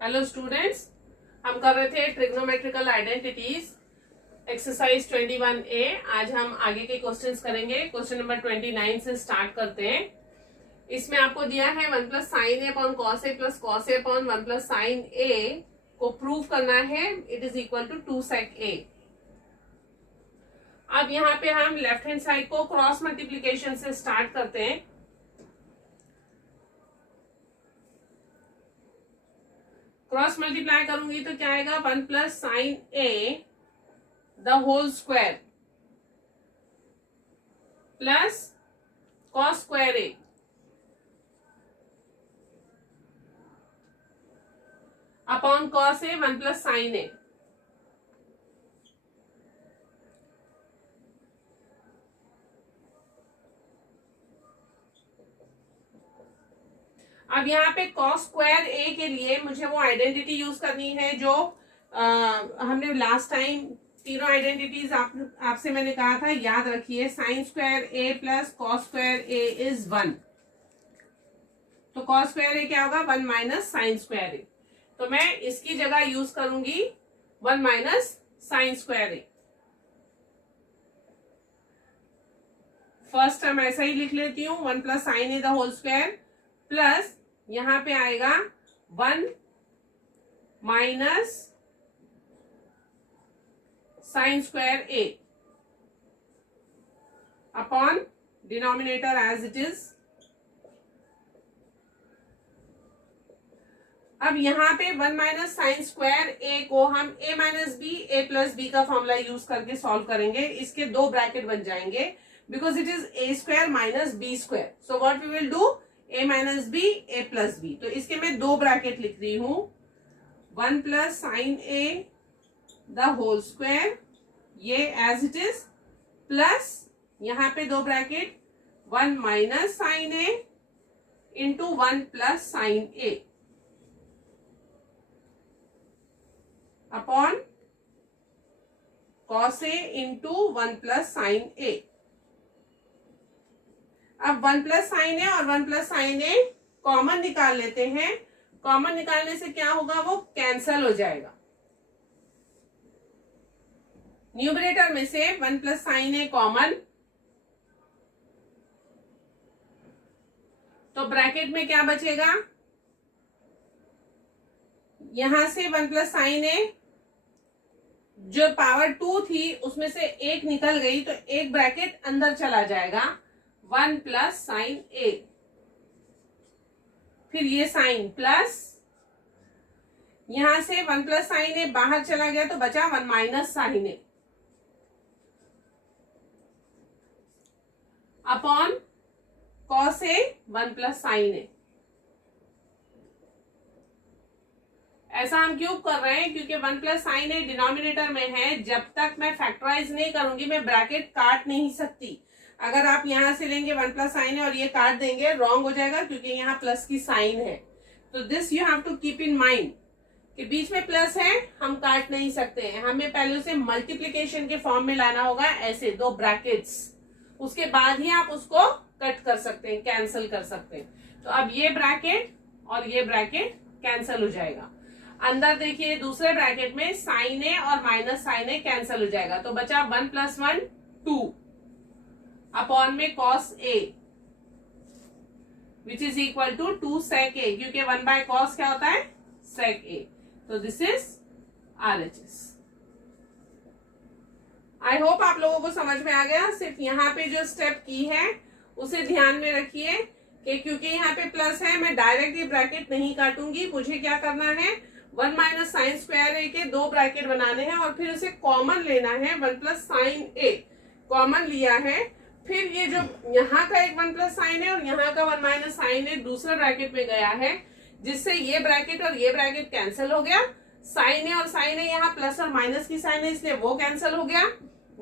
Hello students, हम कर रहे थे ट्रिग्नोमेट्रिकल आइडेंटिटीज एक्सरसाइज 21A। आज हम आगे के क्वेश्चंस करेंगे। क्वेश्चन नंबर 29 से स्टार्ट करते हैं। इसमें आपको दिया है 1 plus sine A upon cos A plus cos A upon 1 plus sine A को प्रूव करना है। It is equal to 2 sec A. अब यहाँ पे हम लेफ्ट हैंड साइड को क्रॉस मल्टीप्लीकेशन से स्टार्ट करते हैं। क्रॉस मल्टीप्लाई करूंगी तो क्या आएगा, 1 plus sine A the whole square plus cos square A upon cos A 1 plus sine A. अब यहाँ पे कॉस स्क्वायर ए के लिए मुझे वो आइडेंटिटी यूज करनी है जो हमने लास्ट टाइम तीनों आइडेंटिटीज आपसे मैंने कहा था, याद रखिए। Sign square A plus cos square A is 1। तो कॉस स्क्वायर ए क्या होगा, 1 माइनस साइन स्क्वायर ए। तो मैं इसकी जगह यूज करूंगी 1 minus sine square A. First term ऐसा ही लिख लेती हूँ, 1 plus sine A the whole square plus यहां पे आएगा 1 minus sine square A upon denominator as it is. अब यहां पे 1 माइनस साइन स्क्वायर ए को हम A minus B A plus B का फॉर्मूला यूज करके सॉल्व करेंगे। इसके दो ब्रैकेट बन जाएंगे because it is A square minus B square. So what we will do, A minus B A plus B. तो इसके मैं दो ब्रैकेट लिख रही हूं, 1 plus sine A the whole square, ये एज इट इज, प्लस यहां पे दो bracket 1 minus sine A into 1 plus sine A upon cos A into 1 plus sine A. अब 1 प्लस साइन ए और 1 प्लस साइन ए कॉमन निकाल लेते हैं। कॉमन निकालने से क्या होगा, वो कैंसल हो जाएगा। न्यूमरेटर में से 1 प्लस साइन ए कॉमन, तो ब्रैकेट में क्या बचेगा, यहां से 1 प्लस साइन ए जो पावर 2 थी उसमें से एक निकल गई, तो एक ब्रैकेट अंदर चला जाएगा, 1 प्लस साइन ए। फिर ये साइन प्लस यहां से 1 प्लस साइन ए बाहर चला गया तो बचा 1 minus sine A upon cos A 1 plus sine ए। ऐसा हम क्यों कर रहे हैं, क्योंकि 1 प्लस साइन ए डिनोमिनेटर में है। जब तक मैं फैक्टराइज नहीं करूंगी मैं ब्रैकेट काट नहीं सकती। अगर आप यहां से लेंगे 1 प्लस साइन है और ये काट देंगे, रॉन्ग हो जाएगा क्योंकि यहाँ प्लस की साइन है। तो this you have to keep in mind कि बीच में प्लस है, हम काट नहीं सकते हैं। हमें पहले से मल्टीप्लीकेशन के फॉर्म में लाना होगा, ऐसे दो ब्रैकेट्स, उसके बाद ही आप उसको कट कर सकते हैं, कैंसिल कर सकते हैं। तो अब ये ब्रैकेट और ये ब्रैकेट कैंसिल हो जाएगा। अंदर देखिए दूसरे ब्रैकेट में साइन ए और माइनस साइन ए कैंसिल हो जाएगा, तो बचा 1 प्लस 1 2 अपॉन में cos A which is equal to 2 sec A, क्योंकि 1 बाय कॉस क्या होता है, सेक ए। तो this is RHS। I hope आप लोगों को समझ में आ गया। सिर्फ यहाँ पे जो स्टेप की है उसे ध्यान में रखिए कि क्योंकि यहाँ पे प्लस है, मैं डायरेक्ट ये ब्रैकेट नहीं काटूंगी। मुझे क्या करना है, 1 माइनस साइन स्क्वायर ए के दो ब्रैकेट बनाने हैं और फिर उसे कॉमन लेना है। 1 प्लस साइन ए कॉमन लिया है, फिर ये जो यहाँ का एक 1 प्लस साइन है और यहाँ का 1 माइनस साइन है दूसरे ब्रैकेट में गया है, जिससे ये ब्रैकेट और ये ब्रैकेट कैंसिल हो गया। साइन है और साइन है यहाँ प्लस और माइनस की साइन है, इसलिए वो कैंसिल हो गया।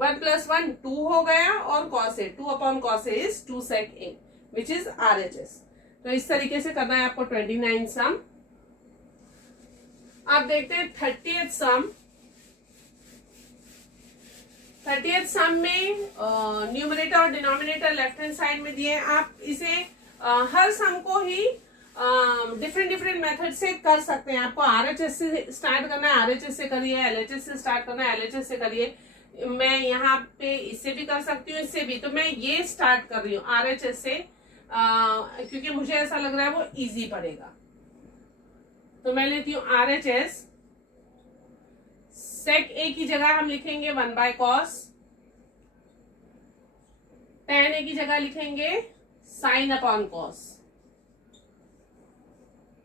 1 प्लस 1 2 हो गया और cos A 2 upon cos A is 2 sec A which is RHS। तो इस तरीके से करना है आपको 29 सम। आप देखते हैं 30th सम। 30th सम में न्यूमरेटर और डिनोमिनेटर लेफ्ट हैंड साइड में दिए। आप इसे हर सम को ही डिफरेंट डिफरेंट मेथड से कर सकते हैं। आपको आरएचएस से स्टार्ट करना है, आरएचएस से करिए, एलएचएस से स्टार्ट करना है, एलएचएस से करिए। मैं यहाँ पे इससे भी कर सकती हूँ, इससे भी। तो मैं ये स्टार्ट कर रही हूँ आरएचएस से, क्योंकि मुझे ऐसा लग रहा है वो इजी पड़ेगा। तो मैं लेती हूँ आरएचएस। सेक ए की जगह हम लिखेंगे 1/cos, tan ए की जगह लिखेंगे sin upon cos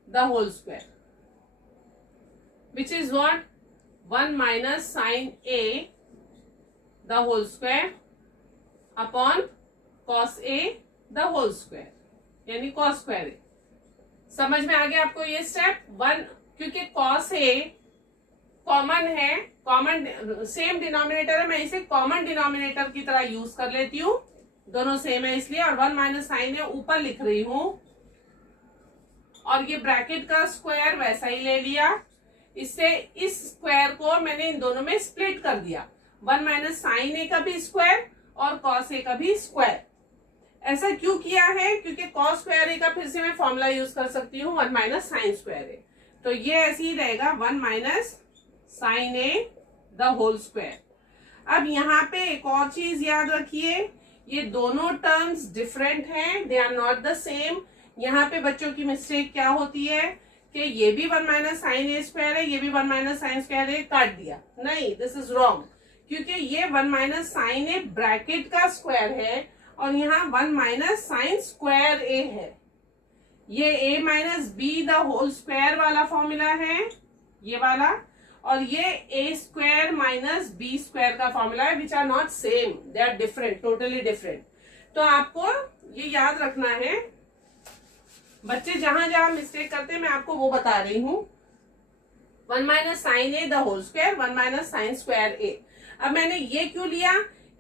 the whole square, which is what 1 minus sin a the whole square upon cos a the whole square, यानी cos square a। समझ में आ गया आपको ये स्टेप? 1, क्योंकि cos a कॉमन है, कॉमन सेम डिनोमिनेटर है, मैं इसे कॉमन डिनोमिनेटर की तरह यूज कर लेती हूँ, दोनों सेम है इसलिए। और 1 माइनस साइन है ऊपर लिख रही हूं, और ये ब्रैकेट का स्क्वायर वैसा ही ले लिया। इससे इस स्क्वायर को मैंने इन दोनों में स्प्लिट कर दिया, 1 माइनस साइन ए का भी स्क्वायर और कॉस ए का भी स्क्वायर। ऐसा क्यों किया है? क्योंकि कॉस स्क्वायर ए का फिर से मैं फॉर्मूला यूज कर सकती हूँ 1 माइनस साइन स्क्वायर ए। तो ये ऐसे ही रहेगा 1 minus sine A the whole square. अब यहाँ पे एक और चीज याद रखिए, ये दोनों टर्म्स डिफरेंट हैं, they are not the same. यहाँ पे बच्चों की मिस्टेक क्या होती है कि ये भी 1 माइनस साइन ए स्क्वायर है, ये भी 1 माइनस साइन स्क्वायर है, काट दिया। नहीं, दिस इज रॉन्ग, क्योंकि ये 1 माइनस साइन ए ब्रैकेट का स्क्वायर है और यहाँ 1 माइनस साइन स्क्वायर ए है। ये a minus B the whole square वाला फॉर्मूला है, ये वाला, और ये a square minus B square का फॉर्मूला है, which are not same, they are different, totally different. तो आपको ये याद रखना है। बच्चे जहां जहां मिस्टेक करते हैं मैं आपको वो बता रही हूं। 1 minus sine A the whole square, 1 minus sine square A. अब मैंने ये क्यों लिया?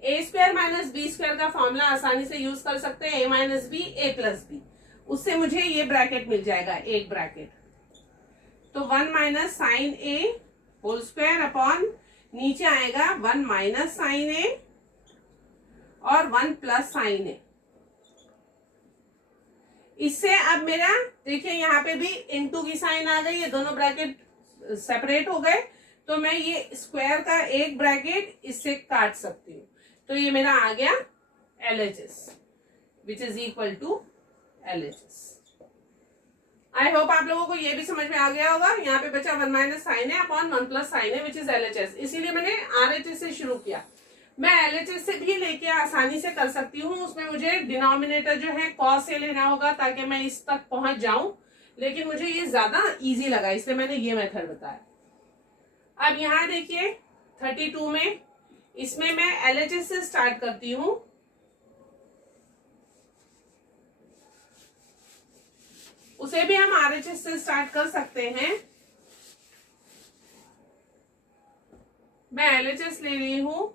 A square minus B square का फॉर्मूला आसानी से यूज कर सकते हैं, A minus B A plus B, उससे मुझे ये ब्रैकेट मिल जाएगा, एक ब्रैकेट। तो 1 माइनस साइन ए होल स्क्वायर अपॉन नीचे आएगा 1 माइनस साइन ए और 1 प्लस साइन ए। इससे अब मेरा देखिए यहाँ पे भी इनटू की साइन आ गई, ये दोनों ब्रैकेट सेपरेट हो गए, तो मैं ये स्क्वायर का एक ब्रैकेट इससे काट सकती हूँ। तो ये मेरा आ गया LHS, which is equal to LHS। I hope आप लोगों को ये भी समझ में आ गया होगा। यहाँ पे बचा 1 माइनस साइन है अपॉन 1 प्लस साइन है, विच इज LHS। इसीलिए मैंने RHS से शुरू किया। मैं LHS से भी लेके आसानी से कर सकती हूँ, उसमें मुझे डिनोमिनेटर जो है cos से लेना होगा ताकि मैं इस तक पहुंच जाऊं, लेकिन मुझे ये ज्यादा इजी लगा इसलिए मैंने ये मेथड बताया। अब यहाँ देखिए 32 में, इसमें मैं LHS से स्टार्ट करती हूँ। उसे भी हम RHS से स्टार्ट कर सकते हैं। मैं LHS ले रही हूं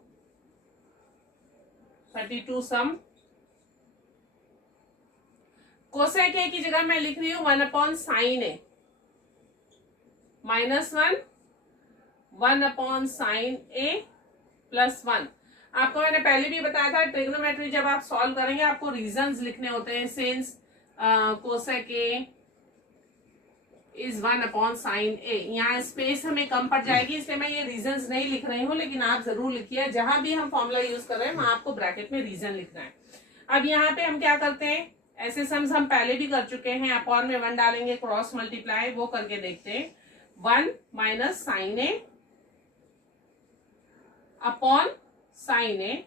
32 सम। कोसेक ए की जगह मैं लिख रही हूं 1 अपॉन साइन ए माइनस 1 अपॉन साइन ए प्लस 1। आपको मैंने पहले भी बताया था, ट्रिग्नोमेट्री जब आप सॉल्व करेंगे आपको रीजंस लिखने होते हैं। Since cosec A is 1 upon sine A, यहाँ स्पेस हमें कम पड़ जाएगी इसलिए मैं ये रीजंस नहीं लिख रही हूँ, लेकिन आप जरूर लिखिए। जहां भी हम फॉर्मूला यूज कर रहे हैं वहां आपको ब्रैकेट में रीजन लिखना है। अब यहाँ पे हम क्या करते हैं, ऐसे सम्स हम पहले भी कर चुके हैं, अपॉन में 1 डालेंगे, क्रॉस मल्टीप्लाई, वो करके देखते हैं। 1 minus sine A upon sine A,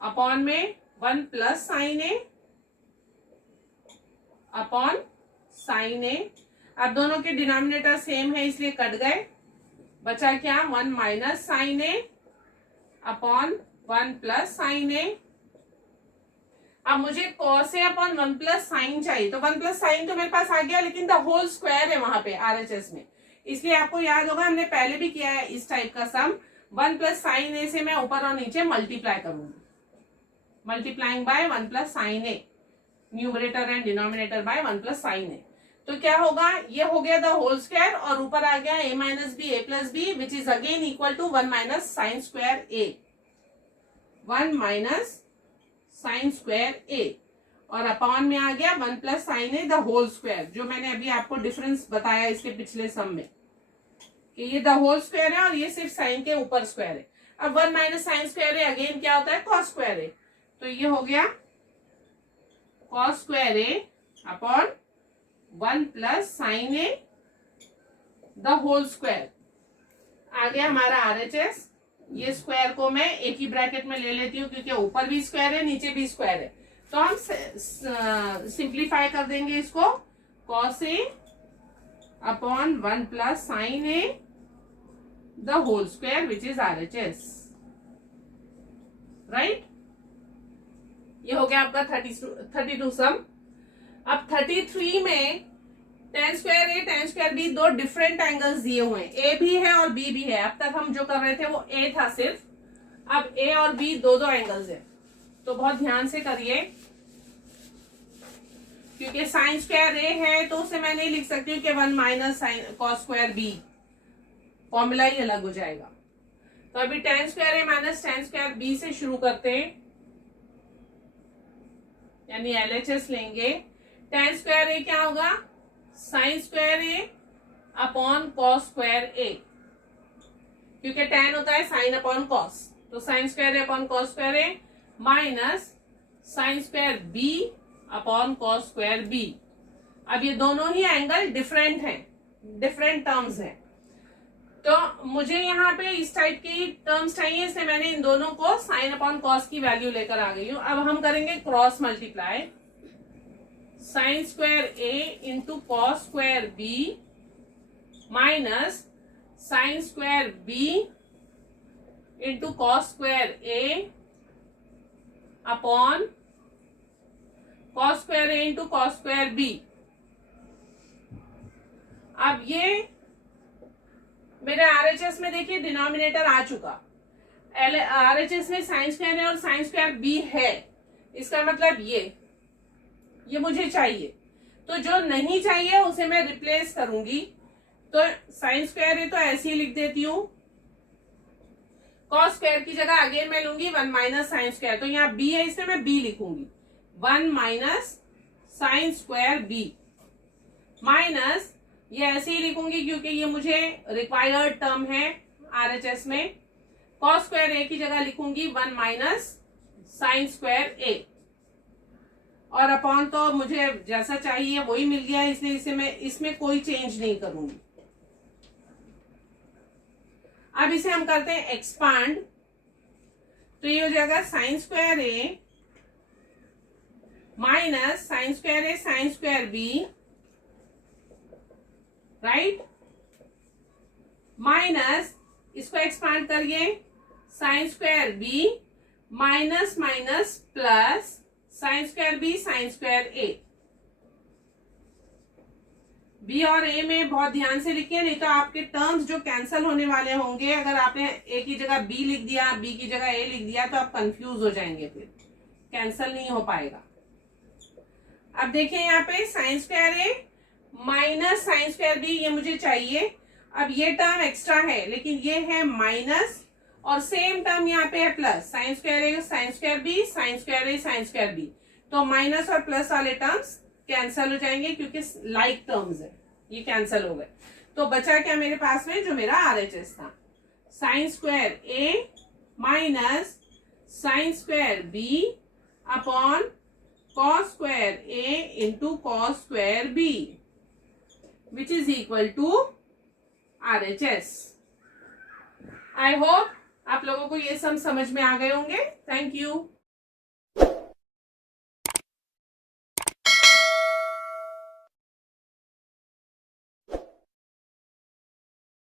upon में 1 plus sine A upon sine A. अब दोनों के डिनोमिनेटर सेम है इसलिए कट गए, बचा क्या 1 minus sine A upon 1 plus sine A. अब मुझे cos A upon 1 plus sign चाहिए, तो 1 प्लस साइन तो मेरे पास आ गया, लेकिन द होल स्क्वायर है वहां पे RHS में, इसलिए आपको याद होगा हमने पहले भी किया है इस टाइप का सम। 1 प्लस साइन ए से मैं ऊपर और नीचे मल्टीप्लाई करूंगी, multiplying by 1 plus sine A, numerator and denominator by 1 plus sine A. तो क्या होगा, ये हो गया द होल स्क्वायर और ऊपर आ गया a minus B A plus B, which is again equal to 1 minus sine square A, 1 minus sine square A. और अपॉन में आ गया 1 plus sine A the whole square, जो मैंने अभी आपको डिफरेंस बताया इसके पिछले सम में कि ये द होल स्क्वायर है और ये सिर्फ साइन के ऊपर स्क्वायर है। अब 1 माइनस साइन स्क्वायर है, अगेन क्या होता है कॉस स्क्वायर है, तो ये हो गया cos square A upon 1 plus sine A the whole square. आ गया हमारा आरएचएस। ये स्क्वायर को मैं एक ही ब्रैकेट में ले लेती हूँ क्योंकि ऊपर भी स्क्वायर है नीचे भी स्क्वायर है, तो हम सिंप्लीफाई कर देंगे इसको, cos A upon 1 plus sine A the whole square which is RHS, right. ये हो गया आपका 32 सम। अब 33 में tan स्क्वायर ए tan स्क्वायर बी दो डिफरेंट एंगल्स दिए हुए हैं, ए भी है और बी भी है। अब तक हम जो कर रहे थे वो ए था सिर्फ, अब ए और बी दो एंगल्स है, तो बहुत ध्यान से करिए क्योंकि साइन स्क्वायर ए है तो उसे मैं नहीं लिख सकती हूँ कि 1 minus sine cos square B, formula ही अलग हो जाएगा। तो अभी tan square A minus tan square B से शुरू करते हैं, यानी एलएचएस लेंगे। tan स्क्वायर ए क्या होगा, sine square A upon cos square A, क्योंकि tan होता है साइन अपॉन कॉस, तो sine square A upon cos square A minus sine square B upon cos square B. अब ये दोनों ही एंगल डिफरेंट हैं, डिफरेंट टर्म्स हैं, तो मुझे यहाँ पे इस टाइप की टर्म्स चाहिए, इसलिए मैंने इन दोनों को साइन अपॉन कॉस की वैल्यू लेकर आ गई हूं। अब हम करेंगे cross multiply, sine square A into cos square B minus sine square B into cos square A upon cos square A into cos square B. अब ये मेरे आरएचएस में देखिए डिनोमिनेटर आ चुका, आरएचएस में साइन स्क्वायर है और साइन स्क्वायर बी है, इसका मतलब ये मुझे चाहिए, तो जो नहीं चाहिए उसे मैं रिप्लेस करूंगी। तो साइन स्क्वायर है तो ऐसे ही लिख देती हूँ, कॉस स्क्वायर की जगह अगेन मैं लूंगी 1 माइनस साइन स्क्वायर, तो यहाँ बी है इसमें मैं बी लिखूंगी, 1 minus sine square B minus ये ऐसे ही लिखूंगी क्योंकि ये मुझे रिक्वायर्ड टर्म है आरएचएस में, कॉस स्क्वायर ए की जगह लिखूंगी 1 माइनस साइन स्क्वायर ए, और अपॉन तो मुझे जैसा चाहिए वही मिल गया, इसलिए इसे मैं इसमें कोई चेंज नहीं करूंगी। अब इसे हम करते हैं एक्सपांड, तो ये हो जाएगा sine square A minus sine square A sine square B, right, minus इसको एक्सपांड करिए sine square B minus minus plus sine square B sine square A. B और ए में बहुत ध्यान से लिखिए, नहीं तो आपके टर्म्स जो कैंसिल होने वाले होंगे, अगर आपने ए की जगह बी लिख दिया बी की जगह ए लिख दिया तो आप कंफ्यूज हो जाएंगे, फिर कैंसिल नहीं हो पाएगा। अब देखिए यहाँ पे sign square A minus sine square B ये मुझे चाहिए, अब ये टर्म एक्स्ट्रा है लेकिन ये है माइनस, और सेम टर्म यहाँ पे है plus, sine square A sine square B sine square A sine square B, तो माइनस और प्लस वाले टर्म्स कैंसिल हो जाएंगे क्योंकि लाइक टर्म्स है, ये कैंसिल हो गए। तो बचा क्या मेरे पास में, जो मेरा आरएचएस था, sine square A minus sine square B upon cos square A into cos square B which is equal to RHS. I hope आप लोगों को ये सब समझ में आ गए होंगे। Thank you.